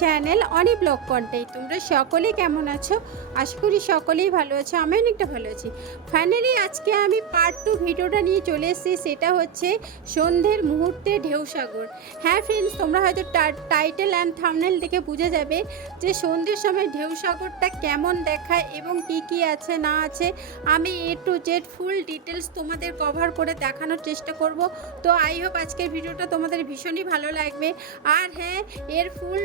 Channel অনি blog content তোমরা সকলে কেমন আছো? আশা করি সকলেই ভালো আছো, আমি অনেকটা ভালো আছি। ফাইনালি আজকে আমি পার্ট টু ভিডিওটা নিয়ে চলে এসেছি, সেটা হচ্ছে সন্ধ্যের মুহূর্তে ঢেউসাগর। হ্যাঁ ফ্রেন্ডস তোমরা হয়তো টাইটেল অ্যান্ড থামনেল দেখে বুঝে যাবে যে সন্ধ্যের সময় ঢেউসাগরটা কেমন দেখায় এবং কি কি আছে, না আছে। আমি A to Z full details তোমাদের কভার করে দেখানোর চেষ্টা করব। তো আই হোপ আজকের ভিডিওটা তোমাদের ভীষণই ভালো লাগবে। আর হ্যাঁ এর ফুল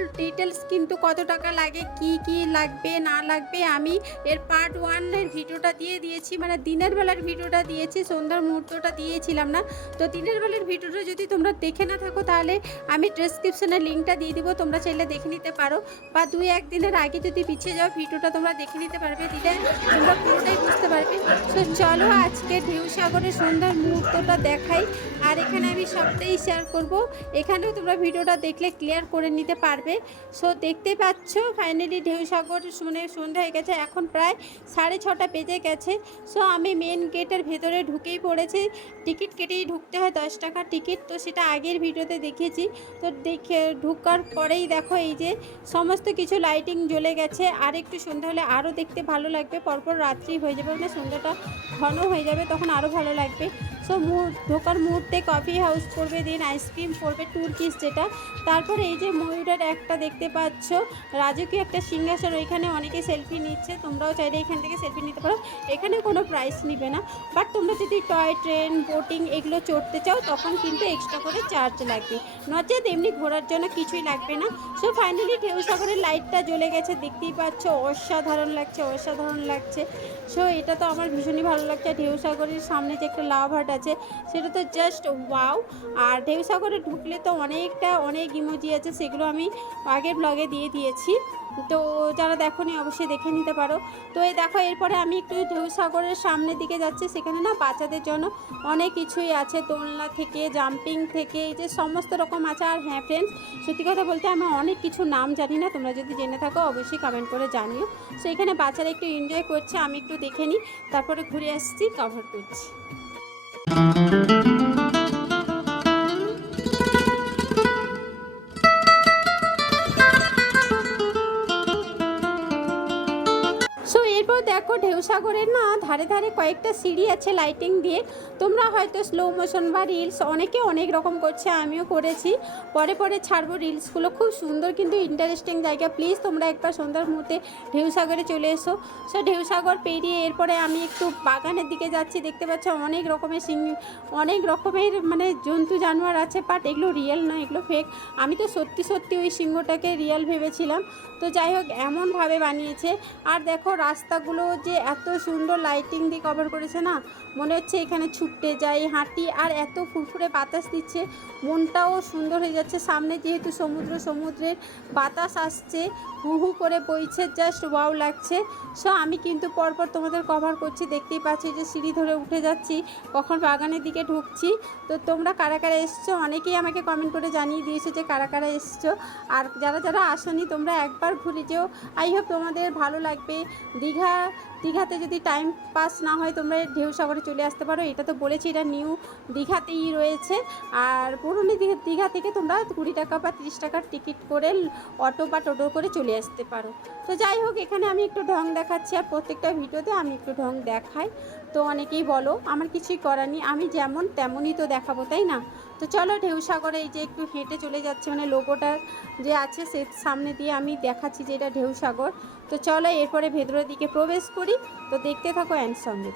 কিন্তু কত টাকা লাগে, কি কি লাগবে, না লাগবে, আমি এর পার্ট ওয়ানের ভিডিওটা দিয়ে দিয়েছি মানে দিনের বেলার ভিডিওটা দিয়েছি, সন্ধ্যার মুহূর্তটা দিয়েছিলাম না। তো দিনের বেলার ভিডিওটা যদি তোমরা দেখে না থাকো, তাহলে আমি ডেসক্রিপশনে লিঙ্কটা দিয়ে দিব, তোমরা চাইলে দেখে নিতে পারো। বা দুই একদিনের আগে যদি পিছিয়ে যাও, ভিডিওটা তোমরা দেখে নিতে পারবে, দিলে তোমরা পুরোটাই বুঝতে পারবে। তো চলো আজকে ঢেউ সাগরের সন্ধ্যার মুহূর্তটা দেখাই, আর এখানে আমি সবটাই শেয়ার করব। এখানেও তোমরা ভিডিওটা দেখলে ক্লিয়ার করে নিতে পারবে। সো দেখতে পাচ্ছ ফাইনালি ঢেউ সাগর মানে সন্ধ্যা হয়ে গেছে, এখন প্রায় সাড়ে ছটা বেজে গেছে। সো আমি মেন গেটের ভেতরে ঢুকেই পড়েছি। টিকিট কেটেই ঢুকতে হয় দশ টাকা টিকিট, তো সেটা আগের ভিডিওতে দেখেছি। তো দেখে ঢুকার পরেই দেখো এই যে সমস্ত কিছু লাইটিং জ্বলে গেছে। আর একটু সন্ধ্যা হলে আরও দেখতে ভালো লাগবে। পরপর রাত্রি হয়ে যাবে মানে সন্ধ্যাটা ঘন হয়ে যাবে, তখন আরও ভালো লাগবে। সো ঢোকার মুহূর্তে কফি হাউস পড়বে দিন আইসক্রিম পড়বে টুরকিস যেটা। তারপরে এই যে ময়ূরের একটা দেখতে পাচ্ছ, রাজকীয় একটা সিংহাসন, ওইখানে অনেকে সেলফি নিচ্ছে, তোমরাও চাইলে এখান থেকে সেলফি নিতে পারো। এখানে কোনো প্রাইস নিবে না বাট তোমরা যদি টয় ট্রেন বোটিং এগুলো চড়তে চাও, তখন কিন্তু এক্সট্রা করে চার্জ লাগবে। নচেত এমনি ঘোরার জন্য কিছুই লাগবে না। সো ফাইনালি ঢেউসাগরের লাইটটা জ্বলে গেছে, দেখতেই পাচ্ছ, অসাধারণ লাগছে অসাধারণ লাগছে। সো এটা তো আমার ভীষণই ভালো লাগছে ঢেউসাগরের সামনে যে একটা লাভ হাট আছে। সেটা তো জাস্ট ওয়াও আর ঢেউসাগরে ঢুকলে তো অনেকটা, অনেক ইমোজি আছে, সেগুলো আমি আগের ব্লগে দিয়ে দিয়েছি। তো যারা দেখোনি, অবশ্যই দেখে নিতে পারো। তো এই দেখো, এরপরে আমি একটু ঢেউসাগরের সামনের দিকে যাচ্ছি। সেখানে না বাচ্চাদের জন্য অনেক কিছুই আছে। দোলনা থেকে জাম্পিং থেকে, এই যে সমস্ত রকম আছে। আর হ্যাঁ ফ্রেন্ডস সত্যি কথা বলতে আমি অনেক কিছু নাম জানি না। তোমরা যদি জেনে থাকো, অবশ্যই কমেন্ট করে জানিও। সো এখানে বাচ্চারা একটু এনজয় করছে, আমি একটু দেখে নিই। তারপরে ঘুরে আসছি কভার করছি। ঢেউসাগরের না ধারে ধারে কয়েকটা সিঁড়ি আছে লাইটিং দিয়ে। তোমরা হয়তো স্লো মোশন বা রিলস অনেকে অনেক রকম করছে, আমিও করেছি। পরে পরে ছাড়বো রিলসগুলো খুব সুন্দর কিন্তু ইন্টারেস্টিং জায়গা। প্লিজ তোমরা একবার সন্ধ্যার মুহূর্তে ঢেউসাগরে চলে এসো। সো ঢেউসাগর পেরিয়ে এরপরে আমি একটু বাগানের দিকে যাচ্ছি, দেখতে পাচ্ছ অনেক রকমের সিং, অনেক রকমের মানে জন্তু জানোয়ার আছে বাট এগুলো রিয়েল নয়, এগুলো ফেক আমি তো সত্যি সত্যি ওই সিংহটাকে রিয়েল ভেবেছিলাম। তো যাই হোক, এমনভাবে বানিয়েছে। আর দেখো রাস্তাগুলো যে এত সুন্দর লাইটিং দিয়ে কভার করেছে না, মনে হচ্ছে এখানে ছুটতে যাই, হাঁটি, আর এত ফুরফুরে বাতাস দিচ্ছে, মনটাও সুন্দর হয়ে যাচ্ছে। সামনে যেহেতু সমুদ্র, সমুদ্রের বাতাস আসছে, হু হু করে বইছে জাস্ট ওয়াও লাগছে। সো আমি কিন্তু পরপর তোমাদের কভার করছি, দেখতেই পাচ্ছি যে সিঁড়ি ধরে উঠে যাচ্ছি, কখন বাগানের দিকে ঢুকছি। তো তোমরা কারা কারা এসছো? অনেকেই আমাকে কমেন্ট করে জানিয়ে দিয়েছে যে কারা কারা এসছো। আর যারা যারা আসনি, তোমরা একবার ঘুরে যেও। আই হোপ তোমাদের ভালো লাগবে। দীঘা দীঘাতে যদি টাইম পাস না হয় তোমরা ঢেউ সাগরে চলে আসতে পারো। এটা তো বলেছি, এটা নিউ দীঘাতেই রয়েছে। আর পুরনো দীঘা থেকে তোমরা কুড়ি টাকা বা তিরিশ টাকার টিকিট করে অটো বা টোটো করে চলে আসতে পারো। তো যাই হোক, এখানে আমি একটু ঢং দেখাচ্ছি আর প্রত্যেকটা ভিডিওতে আমি একটু ঢং দেখাই। তো অনেকেই বলো, আমার কিছুই করার নেই। আমি যেমন, তেমনই তো দেখাবো, তাই না? তো চলো ঢেউ সাগরে এই যে একটু হেঁটে চলে যাচ্ছে মানে লোগোটার যে আছে সে সামনে দিয়ে আমি দেখাচ্ছি যে এটা ঢেউ সাগর তো চলো এরপরে ভেতরের দিকে প্রবেশ করি। তো দেখতে থাকো অ্যান্ড সঙ্গে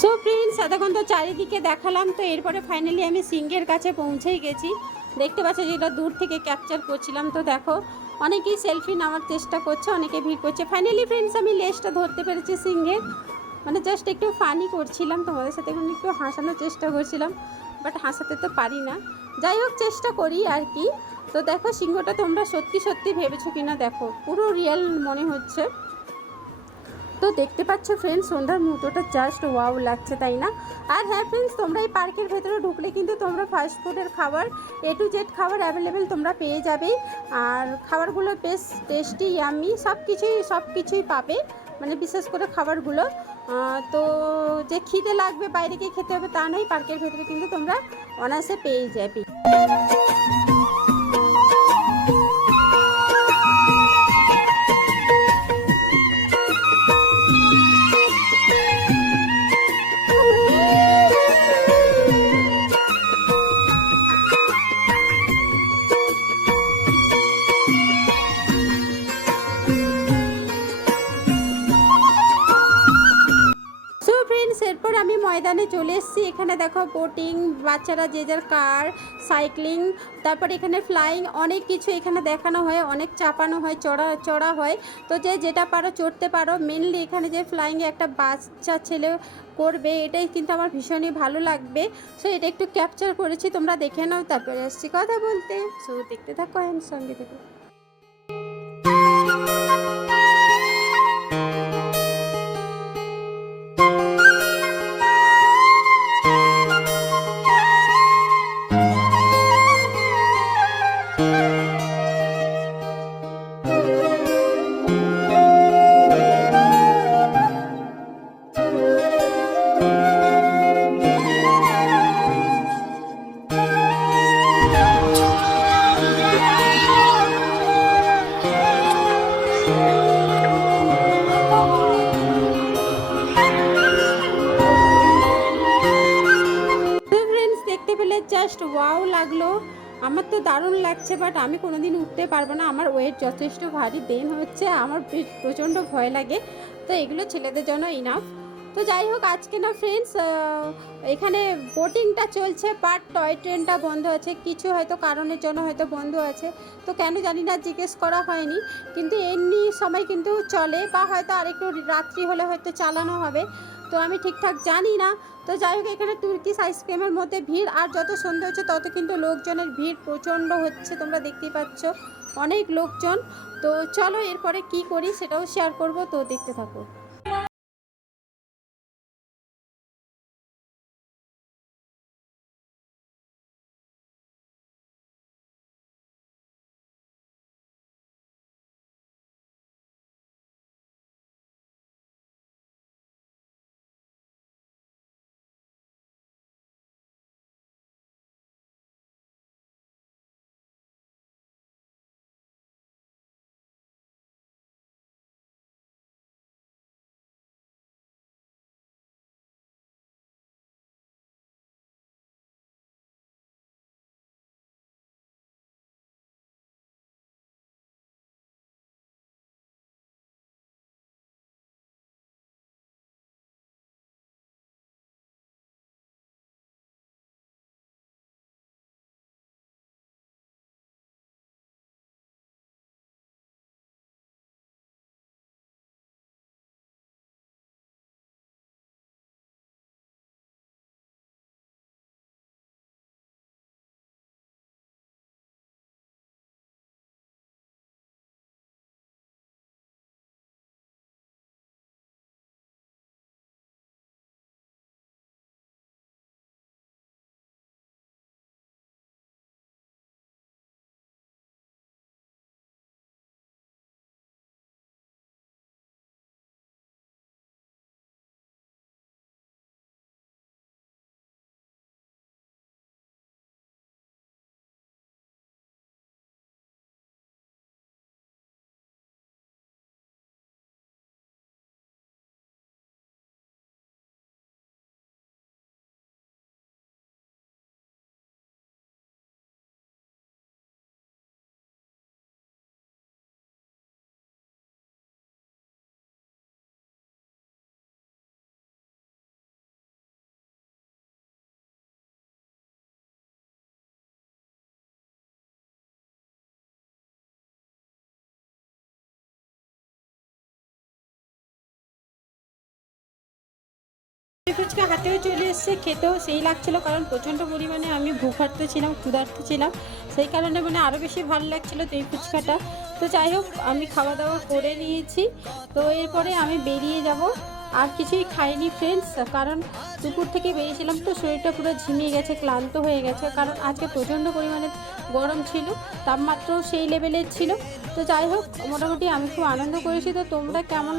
সো ফ্রেন্ডস এতক্ষণ তো চারিদিকে দেখালাম, তো এরপরে ফাইনালি আমি সিঙ্গের কাছে পৌঁছেই গেছি। দেখতে পাচ্ছ যেটা দূর থেকে ক্যাপচার করছিলাম, তো দেখো, অনেকেই সেলফি নেওয়ার চেষ্টা করছে, অনেকে ভিড় করছে। ফাইনালি ফ্রেন্ডস আমি লেসটা ধরতে পেরেছি সিঙ্গের মানে জাস্ট একটু ফানি করছিলাম, তোমাদের সাথে এখন একটু হাসানোর চেষ্টা করছিলাম বাট হাসাতে তো পারি না। যাই হোক, চেষ্টা করি আর কি। তো দেখো, সিংহটা তোমরা সত্যি সত্যি ভেবেছো কিনা, দেখো, পুরো রিয়েল মনে হচ্ছে। তো দেখতে পাচ্ছ ফ্রেন্ডস সন্ধ্যার মুহূর্তটা জাস্ট ওয়াও লাগছে, তাই না? আর হ্যাঁ ফ্রেন্ডস তোমরা এই পার্কের ভেতরে ঢুকলে কিন্তু তোমরা ফাস্ট ফুডের খাবার এ টু জেড খাবার অ্যাভেলেবেল তোমরা পেয়ে যাবে। আর খাবারগুলো বেশ টেস্টি ইয়ামি সব কিছুই সব কিছুই পাবে মানে বিশেষ করে খাবারগুলো। তো যে খিদে লাগবে, বাইরে গিয়ে খেতে হবে, তা নয় পার্কের ভেতরে কিন্তু তোমরা অনায়াসে পেয়ে যাবে। এখানে দেখো বোটিং বাচ্চারা যে যার কার সাইক্লিং তারপর এখানে ফ্লাইং অনেক কিছু এখানে দেখানো হয়, অনেক চাপানো হয়, চড়া চড়া হয়। তো যে যেটা পারো চড়তে পারো। মেনলি এখানে যে ফ্লাইংয়ে একটা বাচ্চা ছেলে করবে, এটাই কিন্তু আমার ভীষণই ভালো লাগবে। সো এটা একটু ক্যাপচার করেছি, তোমরা দেখে নাও, তারপরে আসছি কথা বলতে। সো দেখতে থাকো এন্ড সঙ্গে দেখো পেলে জাস্ট ওয়াও লাগল। আমার তো দারুণ লাগছে বাট আমি কোনোদিন উঠতে পারব না। আমার ওয়েট যথেষ্ট ভারী দেন হচ্ছে আমার প্রচণ্ড ভয় লাগে। তো এগুলো ছেলেদের জন্য ইনাফ তো যাই হোক, আজকে না ফ্রেন্ডস এখানে বোটিংটা চলছে বাট টয় ট্রেনটা বন্ধ আছে। কিছু হয়তো কারণের জন্য হয়তো বন্ধ আছে। তো কেন জানি না, জিজ্ঞেস করা হয়নি। কিন্তু এমনি সময় কিন্তু চলে, বা হয়তো আরেকটু রাত্রি হলে হয়তো চালানো হবে। তো আমি ঠিকঠাক জানি না। তো যাই হোক, এখানে তুর্কি আইসক্রিমের মধ্যে ভিড় আর যত সন্ধে হচ্ছে তত কিন্তু লোকজনের ভিড় প্রচণ্ড হচ্ছে, তোমরা দেখতেই পাচ্ছ। অনেক লোকজন। তো চলো এরপরে কি করি সেটাও শেয়ার করব, তো দেখতে থাকো। ফুচকা হাতেও চলে এসছে, খেতেও সেই লাগছিল কারণ প্রচণ্ড পরিমাণে আমি ভূখার্ত ছিলাম, ক্ষুধার্ত ছিলাম। সেই কারণে মানে আরও বেশি ভালো লাগছিল দই ফুচকাটা। তো যাই হোক, আমি খাওয়া দাওয়া করে নিয়েছি। তো এরপরে আমি বেরিয়ে যাব। আর কিছুই খাইনি ফ্রেন্ডস কারণ দুপুর থেকে বেরিয়েছিলাম তো শরীরটা পুরো ঝিমিয়ে গেছে, ক্লান্ত হয়ে গেছে। কারণ আজকে প্রচণ্ড পরিমাণে গরম ছিল, তাপমাত্রাও সেই লেভেলের ছিল। তো যাই হোক, মোটামুটি আমি খুব আনন্দ করেছি। তো তোমরা কেমন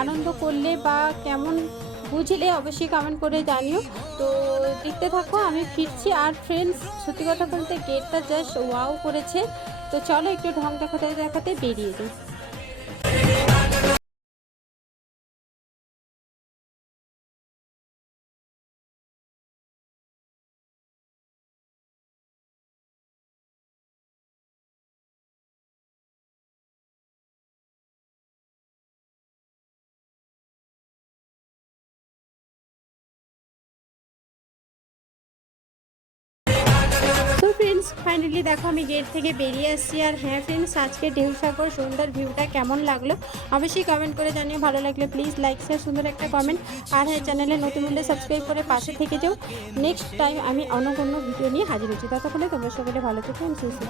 আনন্দ করলে বা কেমন বুঝলে অবশ্যই কমেন্ট করে জানিও। তো দেখতে থাকো, আমি ফিরছি। আর ফ্রেন্ডস সত্যি কথা বলতে গেটটা জাস্ট ওয়াও করেছে। তো চলো একটু ঢং দেখাতে দেখাতে বেরিয়ে যাই। ফ্রেন্ডস ফাইনালি দেখো আমি গেট থেকে বেরিয়ে আসছি। আর হ্যাঁ ফ্রেন্ডস আজকে ঢেউ সাগর, সুন্দর ভিউটা কেমন লাগল? অবশ্যই কমেন্ট করে জানিয়ে ভালো লাগলে প্লিজ লাইক শেয়ার সুন্দর একটা কমেন্ট আর হ্যাঁ চ্যানেলে নতুন হলে সাবস্ক্রাইব করে পাশে থেকে যাও। নেক্সট টাইম আমি অন্য কোনো ভিডিও নিয়ে হাজির হচ্ছি। ততক্ষণে তোমরা সকলে ভালো থেকো সুস্থ